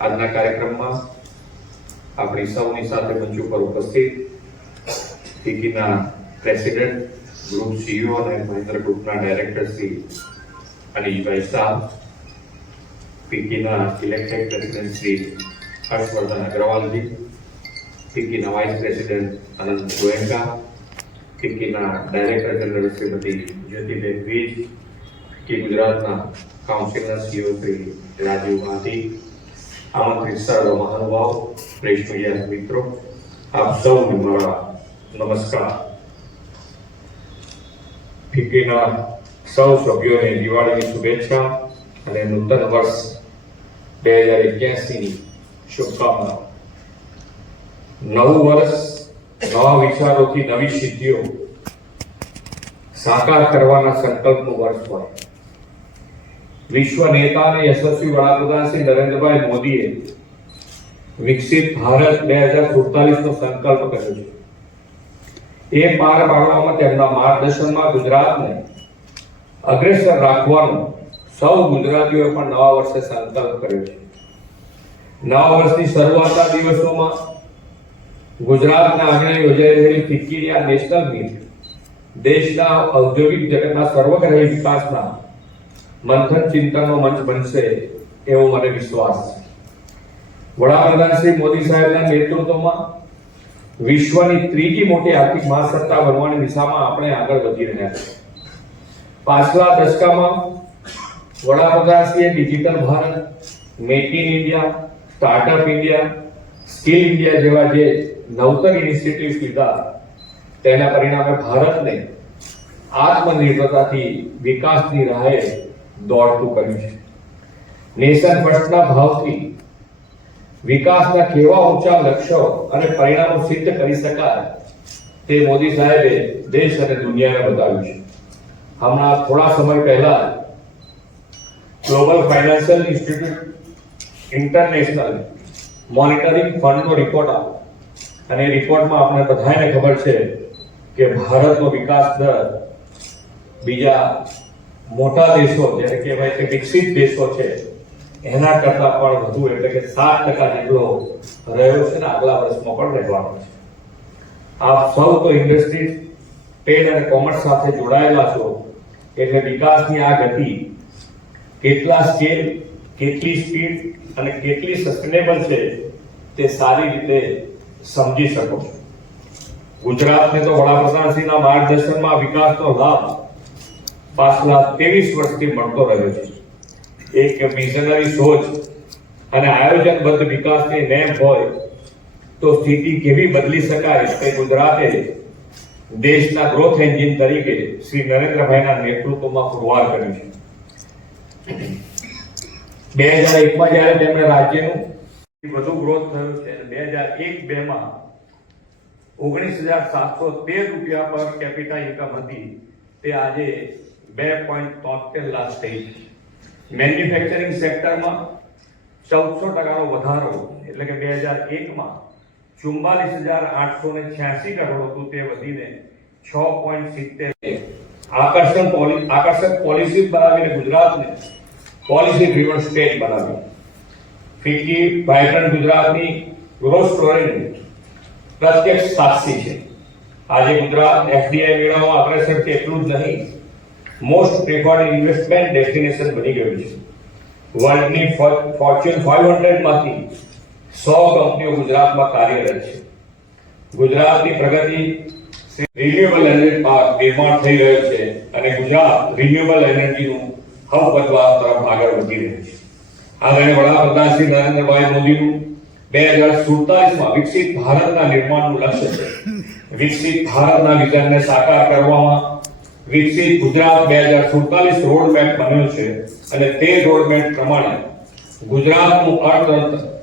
આજના કાર્યક્રમમાં આપણી સૌની સાથે મંચ ઉપર ઉપસ્થિત ફિકીના પ્રેસિડેન્ટ, ગ્રુપ સીઈઓ અને મહેન્દ્ર ગ્રુપના ડાયરેક્ટર શ્રી અનિલભાઈ શાહ ફિકીના ઇલેક્ટેડ પ્રેસિડેન્ટ શ્રી હર્ષવર્ધન અગ્રવાલજી ફિકીના vice president Anant Goenka ફિકીના director general Shrimati Jyotiben Vij FICCI ગુજરાતના કાઉન્સિલના સીઓ શ્રી રાજીવ ગાંધી આમંત્રિત સર્વ મહાનુભાવ. પ્રેસ મીડિયા મિત્રો, આપ સૌને મારા નમસ્કાર. ફિકીના સૌ સભ્યોને દિવાળીની શુભેચ્છા અને નૂતન વર્ષ બે હજાર એક્યાસીની શુભકામનાઓ નવું વર્ષ, નવા વિચારોથી નવી સિદ્ધિઓ સાકાર કરવાના સંકલ્પનું વર્ષ હોય. વિશ્વ નેતા અને યશસ્વી વડાપ્રધાન શ્રી નરેન્દ્રભાઈ મોદીએ વિકસિત ભારત બે હજાર સુડતાલીસનો સંકલ્પ કર્યો છે. એ પાર પાડવામાં તેમના માર્ગદર્શનમાં ગુજરાતને અગ્રેસર રાખવાનો સૌ ગુજરાતીઓએ પણ નવા વર્ષે સંકલ્પ કર્યો છે. નવા વર્ષની શરૂઆતના દિવસોમાં ગુજરાતના આંગણે યોજાઈ રહેલી ફિક્કીરિયા નેશનલ મીટ દેશના ઔદ્યોગિક જગતના સર્વગ્રહી વિકાસના મંથન ચિંતનનો મંચ બનશે એવો મને વિશ્વાસ છે. વડાપ્રધાન શ્રી મોદી સાહેબના નેતૃત્વમાં વિશ્વની ત્રીજી મોટી આર્થિક મહાસત્તા બનવાની દિશામાં આપણે આગળ વધી રહ્યા છીએ. પાછલા દશકામાં વડાપ્રધાનશ્રીએ digital Bharat, make in India, startup India, skill India જેવા જે નવતર ઇનિશિયેટિવ્સ લીધા, તેના પરિણામે ભારતને આત્મનિર્ભરતાથી વિકાસની રાહે દોડતું કર્યું છે. નેશન ફર્સ્ટના ભાવથી વિકાસના કેવા ઊંચા લક્ષ્યો અને પરિણામો સિદ્ધ કરી શકાય તે મોદી સાહેબે દેશ અને દુનિયાને બતાવ્યું છે. હમણાં થોડા સમય પહેલા global financial institute international monitoring ફંડનો report આવ્યો. અને એ રિપોર્ટમાં આપણે બધાને ખબર છે કે ભારતનો વિકાસ દર બીજા મોટા દેશો જેને કહેવાય કે વિકસિત દેશો છે, એના કરતા પણ વધુ એટલે કે સાત ટકા જેટલો રહ્યો છે ને આગલા વર્ષમાં પણ રહેવાનો છે. આપ સૌ તો ઇન્ડસ્ટ્રી ટ્રેડ અને કોમર્સ સાથે જોડાયેલા છો, એટલે વિકાસની આ ગતિ કેટલા સ્કેલ કેટલી સ્પીડ અને કેટલી સસ્ટેનેબલ છે તે સારી રીતે સમજી શકો છો. ગુજરાતને તો વડાપ્રધાનશ્રીના માર્ગદર્શનમાં વિકાસનો લાભ પાછલા ત્રેવીસ વર્ષથી મળતો રહ્યો છે. એક મિશનરી સોચ અને આયોજનબદ્ધ વિકાસની નેમ હોય તો સ્થિતિ કેવી બદલી શકાય તે ગુજરાતે દેશના ગ્રોથ એન્જિન તરીકે શ્રી નરેન્દ્રભાઈના નેતૃત્વમાં પુરવાર કર્યું છે. બે હજાર એકમાં જ્યારે તેમણે રાજ્યનું વધુ ગ્રોથ થયો છે બે હજાર એક બે માં ઓગણીસ હજાર સાતસો તેર રૂપિયા પર કેપિટા ઇન્કમ હતી, તે આજે બે પોઈન્ટ તોતેર લાખ થઈ મેન્યુફેક્ચરિંગ સેક્ટરમાં ચૌદસો ટકાનો વધારો એટલે કે બે હજાર એકમાં ચુમ્બાલીસ હજાર આઠસો ને છ્યાસી કરોડ હતું તે વધીને છ પોઈન્ટ સિત્તેર આકર્ષણ પોલિસી આકર્ષક પોલિસી બનાવીને ગુજરાતને પોલિસી ડ્રીવન સ્ટેટ બનાવ્યું ફિક્કી વાયબ્રન્ટ ગુજરાતની ગ્રોથ સ્ટોરીની પ્રત્યક્ષ સાક્ષી છે. આજે ગુજરાત એફડીઆઈ મેળવવા અગ્રેસર છે એટલું જ નહીં. મોસ્ટ પ્રિફર્ડ ઇન્વેસ્ટમેન્ટ ડેસ્ટિનેશન બની ગયું છે. વર્લ્ડની ફોર્ચ્યુન ફાઈવ હંડ્રેડમાંથી સો કંપનીઓ ગુજરાતમાં કાર્યરત છે. ગુજરાતની પ્રગતિ રિન્યુએબલ એનર્જી નિર્માણ થઈ રહ્યો છે અને ગુજરાત રિન્યુએબલ એનર્જીનું હબ બનવા તરફ આગળ વધી રહ્યું છે. આદરણીય વડાપ્રધાન શ્રી નરેન્દ્રભાઈ મોદીનું બે હજાર સુડતાલીસમાં વિકસિત ભારતના નિર્માણનું લક્ષ્ય છે. વિકસિત ભારતના વિઝનને સાકાર કરવામાં વિકસિત ગુજરાત બે હજાર સુડતાલીસ રોડ મેપ બન્યો છે અને તે રોડ મેપ પ્રમાણે ગુજરાતનું અર્થતંત્ર